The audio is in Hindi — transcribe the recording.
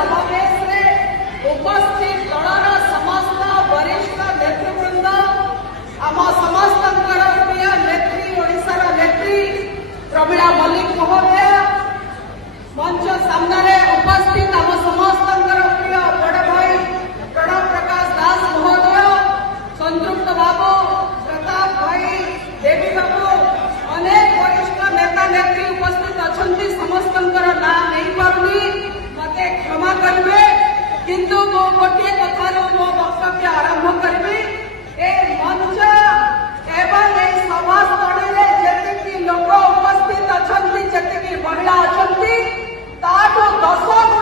समावेश रे उपस्थित दलर समस्त वरिष्ठ नेतृवृंद आम समस्त प्रिय नेत्री ओडिशार नेत्री प्रमीला मल्लिक महोदय मंच सामने उपस्थित आम समस्त प्रिय बड़ भाई प्रणव प्रकाश दास महोदय संतृप्त बाबू प्रताप भाई देवी बाबू अनेक वरिष्ठ नेता नेत्री उपस्थित अच्छा समस्त ना नहीं पारुनी मते क्षमा करेंगे किंतु मो गोटे कथार मो वक्तव्य आरंभ करी ए मंच एवं ए सभास्थली जी लोक उपस्थित अच्छा जी महिला अच्छा 10 गुण